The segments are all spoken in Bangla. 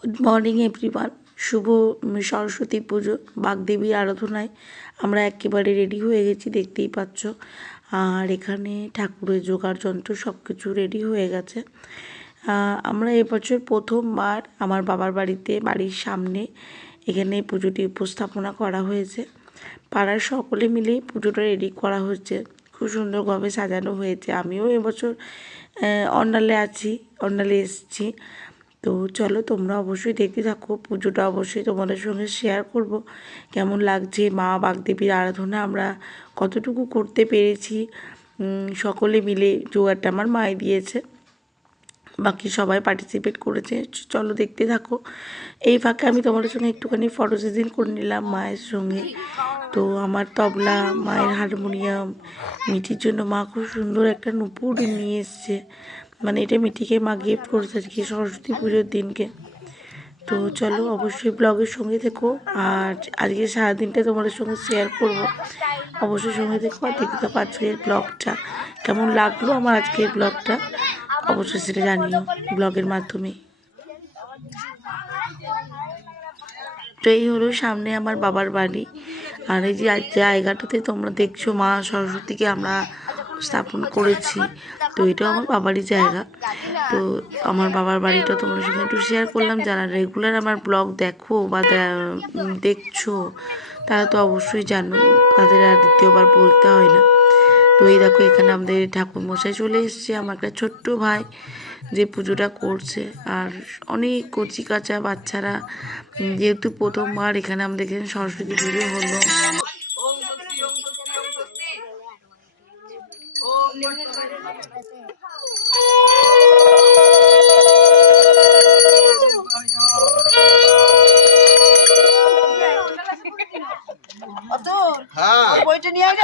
Good morning everyone. শুভ সরস্বতী পুজো বাগদেবীর আরাধনায় আমরা একেবারে রেডি হয়ে গেছি, দেখতেই পাচ্ছ। আর এখানে ঠাকুরের জোগাড় যন্ত্র সব কিছু রেডি হয়ে গেছে। আমরা এবছর প্রথমবার আমার বাবার বাড়িতে, বাড়ির সামনে এখানে পুজোটি উপস্থাপনা করা হয়েছে। পাড়ার সকলে মিলেই পুজোটা রেডি করা হচ্ছে, খুব সুন্দরভাবে সাজানো হয়েছে। আমিও এবছর অন্ডালে এসেছি। তো চলো, তোমরা অবশ্যই দেখতে থাকো। পুজোটা অবশ্যই তোমাদের সঙ্গে শেয়ার করব, কেমন লাগছে মা বাগদেবীর আরাধনা আমরা কতটুকু করতে পেরেছি। সকলে মিলে জোগাড়টা আমার মাই দিয়েছে, বাকি সবাই পার্টিসিপেট করেছে। চলো দেখতে থাকো। এই ফাঁকে আমি তোমাদের সঙ্গে একটুখানি ফটো সেশন করে নিলাম মায়ের সঙ্গে। তো আমার তবলা, মায়ের হারমোনিয়াম, মিঠির জন্য মা খুব সুন্দর একটা নূপুর নিয়ে এসছে। মানে এটা মিঠিকে মা গিফট করেছে আজকে সরস্বতী পুজোর দিনকে। তো চলো অবশ্যই ব্লগের সঙ্গে থেকো, আর আজকে সারাদিনটা তোমাদের সঙ্গে শেয়ার করব। অবশ্যই সঙ্গে থেকো আর দেখতে থাকো আজকের ব্লগটা। কেমন লাগলো আমার আজকের ব্লগটা অবশ্যই সেটা জানিও ব্লগের মাধ্যমে। তো এই হলো সামনে আমার বাবার বাড়ি। আর এই যে জায়গাটাতে তোমরা দেখছো মা সরস্বতীকে আমরা স্থাপন করেছি, তো এটাও আমার বাবারই জায়গা। তো আমার বাবার বাড়িটা তোমাদের সঙ্গে একটু শেয়ার করলাম। যারা রেগুলার আমার ব্লগ দেখো বা দেখছো তারা তো অবশ্যই জানো, তাদের আর দ্বিতীয়বার বলতে হয় না। তো এই দেখো এখানে আমাদের ঠাকুরমশাই চলে এসছে, আমার একটা ছোট্ট ভাই যে পুজোটা করছে। আর অনেক কচি কাঁচা বাচ্চারা, যেহেতু প্রথমবার এখানে আমাদের এখানে সরস্বতী পুজো হলো। বইটা নিয়ে আয়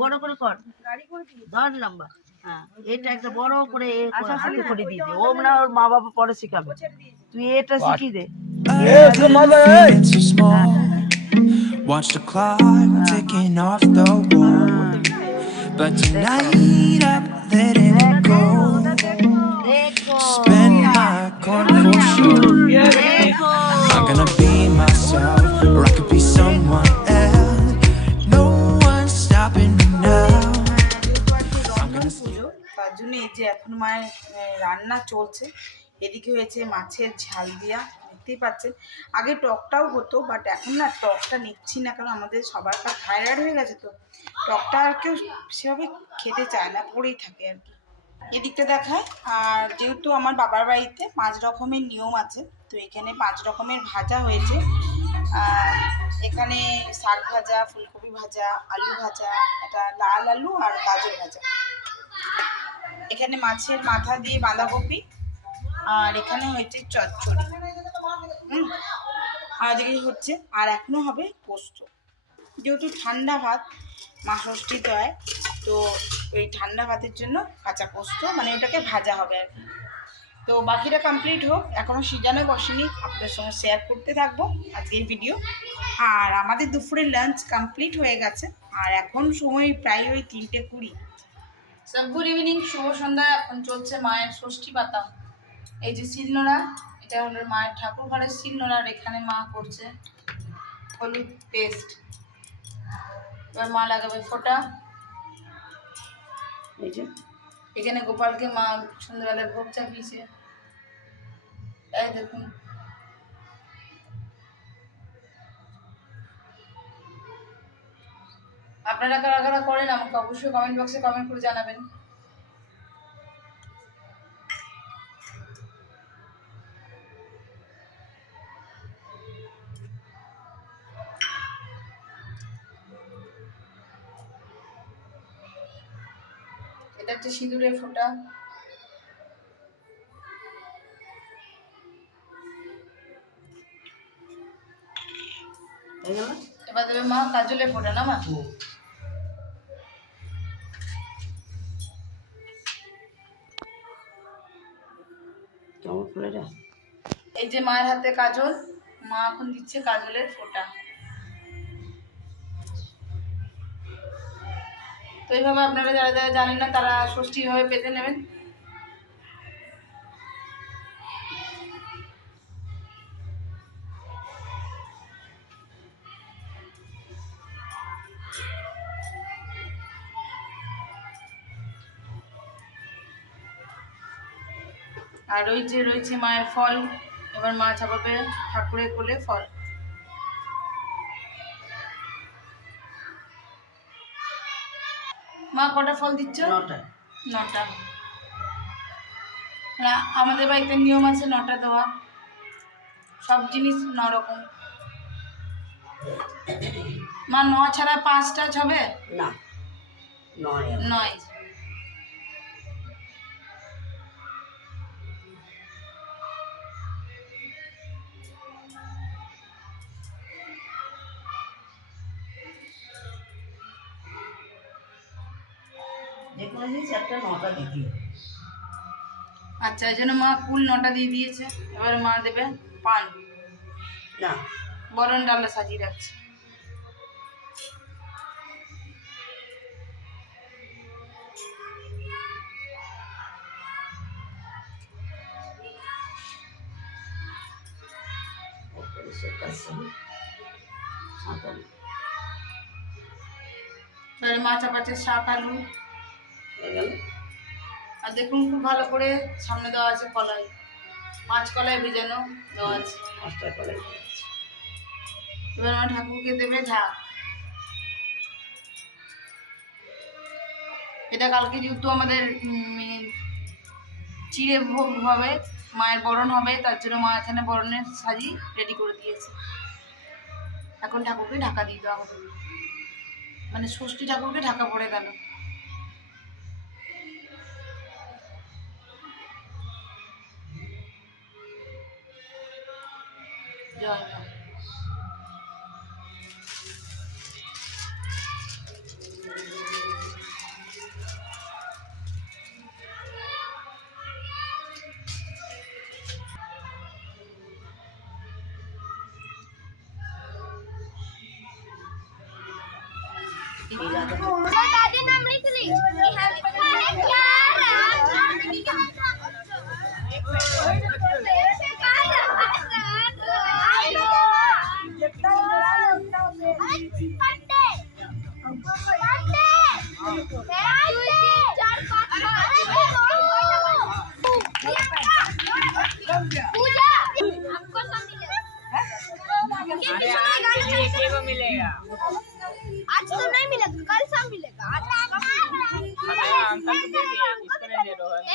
বড় করে কর, 10 লম্বা। হ্যাঁ, এটা একটা বড় করে হাতে করে দিয়ে দে। ও না, ওর মা বাবা পরে শিখাবে, তুই এটা শিখিয়ে দে। Watch the clock ticking off the wall, but tonight I'm letting it go. Spend my coin for sure. I'm gonna be myself, or I could be someone else. No one's stopping me now. I'm gonna তার জন্য এই যে এখন মায়ের রান্না চলছে। এদিকে হয়েছে মাছের ঝাল দিয়া, দেখতেই পাচ্ছেন। আগে টকটাও হতো, বাট এখন না টকটা নিচ্ছি না, কারণ আমাদের সবার থাইরয়েড হয়ে গেছে, তো টকটা আর কেউ সেভাবে খেতে চায় না, পড়েই থাকে আর কি। এদিকটা দেখায়। আর যেহেতু আমার বাবার বাড়িতে 5 রকমের নিয়ম আছে, তো এখানে 5 রকমের ভাজা হয়েছে। এখানে শাক ভাজা, ফুলকপি ভাজা, আলু ভাজা, এটা লাল আলু আর গাজর ভাজা। এখানে মাছের মাথা দিয়ে বাঁধাকপি, আর এখানে হয়েছে চচ্চড়ি। আর এদিকে হচ্ছে, আর এখনো হবে পোস্ত। যেহেতু ঠান্ডা ভাত, মা ষষ্ঠী দেয়, তো ওই ঠান্ডা ভাতের জন্য কাঁচা পোস্ত, মানে ওটাকে ভাজা হবে আর কি। তো বাকিটা কমপ্লিট হোক, এখনও সিজানো বসেনি, আপনাদের সঙ্গে শেয়ার করতে থাকবো আজকের ভিডিও। আর আমাদের দুপুরের লাঞ্চ কমপ্লিট হয়ে গেছে, আর এখন সময় প্রায় ওই 3:20। সব গুড ইভিনিং, শুভ সন্ধ্যা। এখন চলছে মায়ের ষষ্ঠী পাতা। এই যে শিলনোড়া, এটা হলো মায়ের ঠাকুর ঘরের শিলনোড়া, আর এখানে মা করছে হলুদ পেস্ট। এবার মা লাগাবে ফোঁটা। এই যে এখানে গোপালকে মা সন্ধ্যাবেলায় ভোগ চাপিয়েছে, এই দেখুন। আপনারা কারা কারা করেন আমাকে অবশ্যই কমেন্ট বক্সে কমেন্ট করে জানাবেন। এটা হচ্ছে সিঁদুরের ফোঁটা। এবার দেবে মা কাজলের ফোঁটা, না মা? এই যে মায়ের হাতে কাজল, মা এখন দিচ্ছে কাজলের ফোঁটা। তো এইভাবে আপনারা যারা যারা জানেন না তারা ষষ্ঠী ভাবে পেতে নেবেন। আর ওই যে রয়েছে মায়ের ফল, এবার মা চাপাবে ঠাকুরের কোলে ফল। মা কটা ফল দিচ্ছ? 9টা। না, আমাদের বাড়িতে নিয়ম আছে 9টা দেওয়া, সব জিনিস 9 রকম। মা 9 ছাড়া 5টা হবে না? 9। আচ্ছা, এই জন্য মা কুল 9টা দিয়ে দিয়েছে। এবারে মা দেবে পান, না বরণ ডালা সাজিয়ে রাখছে। এবারে মা চাপাচ্ছে শাক আলু। আর দেখুন খুব ভালো করে সামনে দেওয়া আছে কলাই, 5 কলাই ভেজানো দেওয়া আছে। এবার আমার ঠাকুরকে দেবে ঢাক। এটা কালকে যেহেতু আমাদের চিড়ে ভোগ হবে, মায়ের বরণ হবে, তার জন্য মা এখানে বরণের সাজি রেডি করে দিয়েছে। এখন ঠাকুরকে ঢাকা দিয়ে দেওয়া হবে, মানে ষষ্ঠী ঠাকুরকে ঢাকা পড়ে গেল। জয় মা। दादी नाम लिख ली। मिलेगा आज तो नहीं मिलेगा, कल शाम मिलेगा।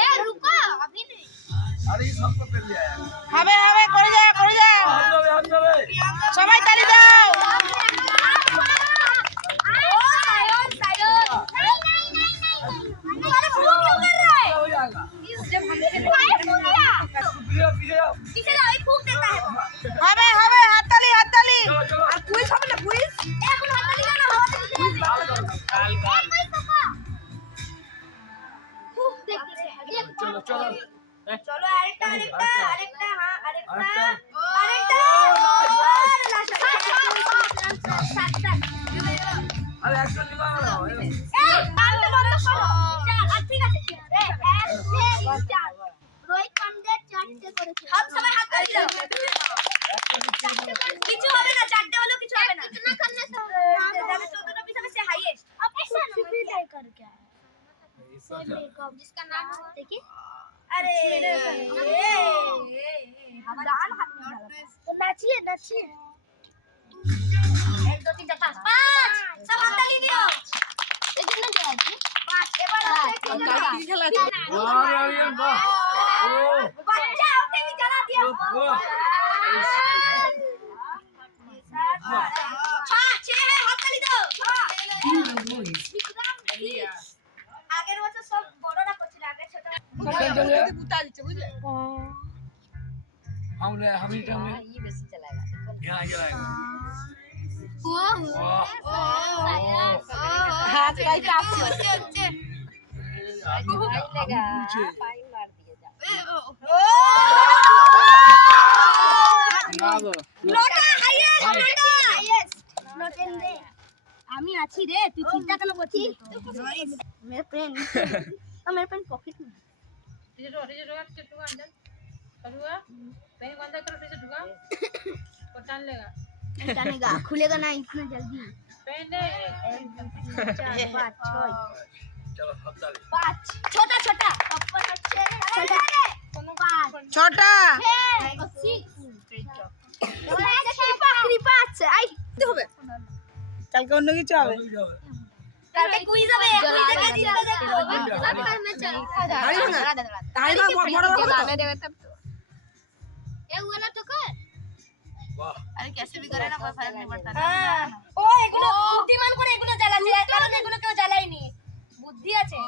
ए रुको अभी नहीं। अरे ये सबको कर लिया यार। হবে হবে, করে যাও সবাই তালি দাও। হবে হবে, হাততালি হাততালি। আর কুইজ হবে না, কুইজ এখন হাততালি কেন হবে? चलो चलो चलो আরেকটা হ্যাঁ আরেকটা अरे एक्शन निभा रहा हूं রোহিত পান্ডে 4টে করেছে। সব সবাই হাত তালি দাও। কিছু হবে না, 4টে হলো কিছু হবে না। कितना करने से जाने 14 पीस में से हाईएस्ट। अब ऐसा नहीं करके आया जिसका नाम देखिए। अरे दान हाथ में डाला तो नाचिए 1 2 3 4 5 सब हाथ ताली दियो। ये कितना दिया है 5 এবার কি খেলা আছে? अरे वाह बच्चा आपने भी जला दिया। छह है, हाथ ताली दो। আগের বছর সব বড়রা করছিল, আগে ছোট বুতা দিচ্ছে বুঝলে। हमने हमी टाइम ये बेसी चलाएगा। यहां गिराएगा हाथ का काट फाइन मार दिए जा। ब्रावो लोटा हाईएस्ट लोटा हाईएस्ट लोटेंगे আমি আছি রে, তুই চিন্তা কেন করছিস? मेरा पेन और मेरा पेन पॉकेट में टीचर ढुका अंदर करूँगा पेन बंद करो टीचर ढुका और टान लेगा टानेगा, खुलेगा ना इतना जल्दी। पेन दे 1 2 3 4 5 6 चलो हाथ डाल 5 छोटा छोटा ऊपर अच्छे छोटा 5 ছটা 5 আই হবে কালকে অন্য কিছু হবে কালকে কুইজ হবে ये हुआ ना तो कर वाह अरे कैसे भी करे ना कोई फर्क नहीं पड़ता ও এগুলো বুদ্ধিমান করে এগুলো জ্বালাচ্ছে কারণ এগুলো কেউ জ্বালায়নি বুদ্ধি আছে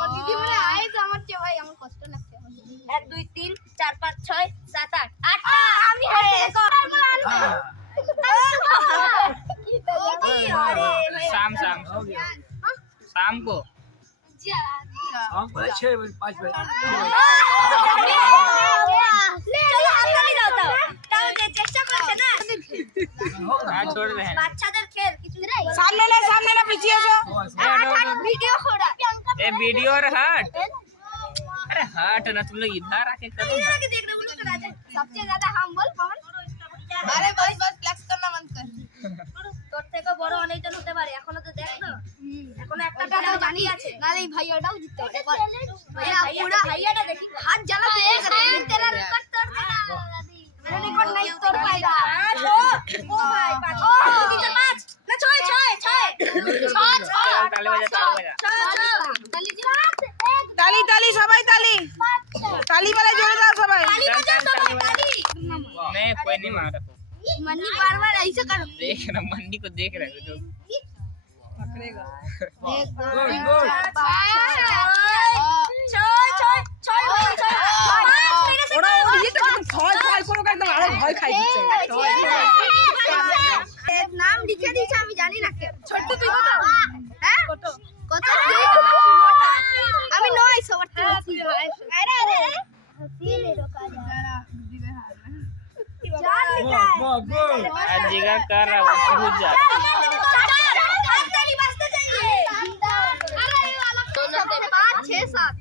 ও দিদি বলে আই তো আমার চেয়ে ভাই আমার কষ্ট লাগছে 1 2 3 4 5 6 7 8 8টা আমি शाम शाम शाम को हम 6 बजे 5 बजे চলো হাততালি দাও দাও তাও যে চেষ্টা করছে না हाँ छोड़ रहे हैं বাচ্চাদের খেল কিছু নাই সামনে না পিছিয়ে এসো ভিডিও খোড়া ए वीडियो और हट अरे हट ना तुम लोग इधर आके करो ना के देख रहे हो लोग राजा सबसे ज्यादा हम बोल पवन अरे बस फ्लेक्स करना बंद कर তোর থেকে বড় অনেকজন হতে পারে এখনো তো দেখ না এখনো একটা টাকাও জানি আছে নালে এই ভাইয়াটাও জিততে হবে ভাইয়া পুরো ভাইয়াটা দেখি হাত জ্বালা দিয়ে তেরা রেকর্ড তোর मेरा रिकॉर्ड नहीं तोड़ पाएगा ओ भाई 5 ओ 5 ना 6 ताली बजा তালি সবাই তালি বেলা জোরে দাও সবাই मैं कोई नहीं मार रहा मन्नी बार-बार ऐसे कर देख रहा मंडी को देख रहे हो पकड़ेगा 1 2 गोल 3 गोल 4 5 ওরা ইয়ে তো ভয় কোনো একদম আরো ভয় খাই দিচ্ছে নাম লিখে দিয়েছে আমি জানি না কে ছোট তুই কত হ্যাঁ কত আমি নয় সবার থেকে আরে हंसी ले रोका जा चार लिखा है वाह गोल आज जिगर कर रहा हूँ बहुत ज्यादा हथताली बजते चाहिए अरे वाला 5 6 7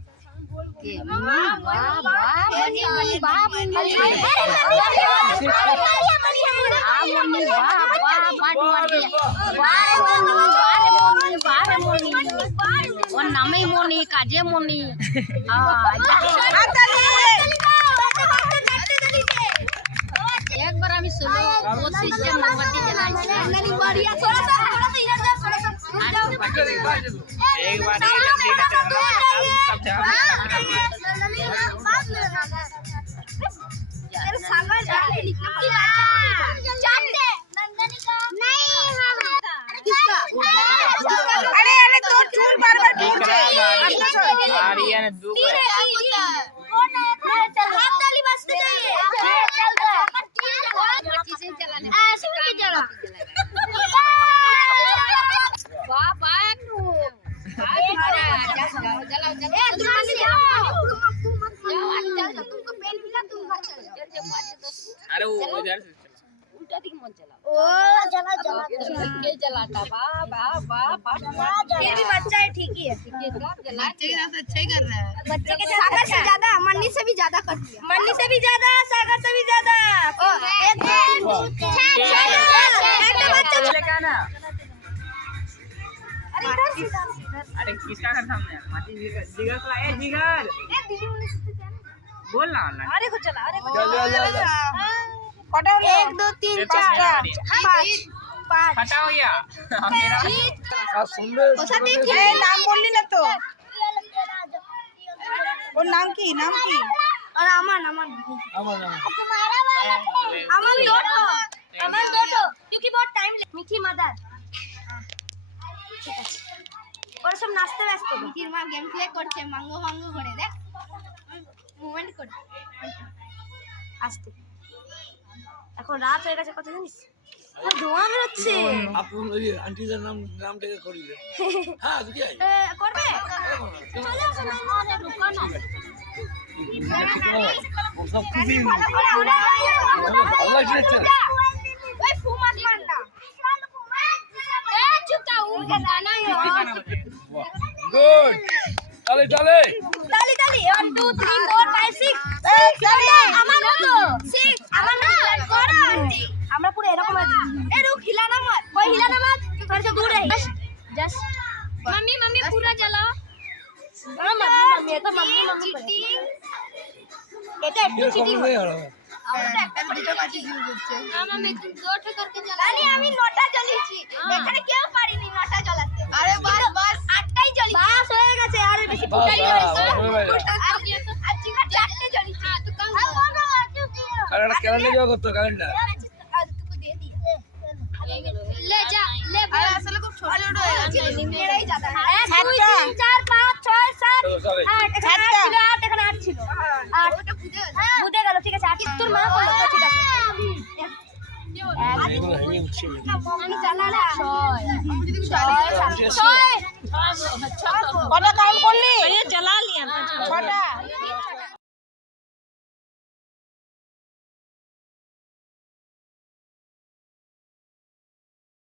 নামে মনি কাজে মনি একবার আমি শুনো সিস্টেম মোমবাতি জ্বালাইছি एक बार ये जल्दी में चलना सब जगह আরে তোর চুল বারবার ঢুকছে आर्यन दू हाथताली बजते चाहिए ऐसे क्यों चला अरे वो उधर से उल्टा दिख मत चला ओ चला चला के जलाता ये भी बच्चा है ठीक ही है बच्चे के साथ अच्छा ही कर रहा है बच्चे के सागर से ज्यादा मन्नी से भी ज्यादा कर दिया मन्नी से भी ज्यादा सागर से भी ज्यादा क्या ना अरे किसका घर सामने है माटी जिगर को आए जिगर बोल ना अरे को चला अरे को चल কটা হলো 1 2 3 4 5 5 हटाओ या मेरा आज सुनले এই নাম বললি না তো ওর নাম কি और अमन अमन আমার अमन दोटो क्योंकि बहुत टाइम मिठी मदर ঠিক আছে ওরা সব নাচতে ব্যস্ত মিঠির মা গেম প্লে করছে মাঙ্গো করে দেখ মুভমেন্ট করে আস্তে এখন রাত হয়ে গেছে কত জানিস ধোঁয়া বেরোচ্ছে আপন ওই আন্টিদের নামটাকে করিয়ে হ্যাঁ দুটি আই করবে চলে আসো না রুকো না সব খুবই ভালো করে উড়ে ভালো লাগছে ওই ফু মাত মার না চুপ গুড তালে তালে তালি তালি 1 2 3 4 5 6 আমার মতো 6 আমার না করো আন্টি আমরা পুরো এরকম আছি এ রুক হিলানা মত कोई हिलाना मत थोड़ा सा दूर रही जस्ट मम्मी मम्मी पूरा चलाओ मम्मी ये तो मम्मी मम्मी এটা একটু চিটিং নেই হলো আমরা একটা দুটো কাটি শুরু করছে না মাম্মি তুমি দুটো করকে চালা আমি 9টা চালিয়েছি এখানে কেউ পারিনি 9টা চালাতে আরে বাস বাস 8টাই চালিয়েছি বাস হয়ে গেছে আরে বেশি ফুটাই হয়েছে আর চিকা 4টে চালিয়েছি হ্যাঁ তো কম কারণ ক্যালেন্ডার যাওয়া করতে ক্যালেন্ডার ले जा ले अरे असल खूब छोटा छोटा है मेरा ही ज्यादा है 1 2 3 4 5 6 7 8 এখানে 8 ছিল 8 ওটা বুঝে গেল ঠিক আছে 8 তোর মা বলল ঠিক আছে আমি জানা না 6 কটা কাউন্ট করলি আরে জ্বালা লিয়া 6টা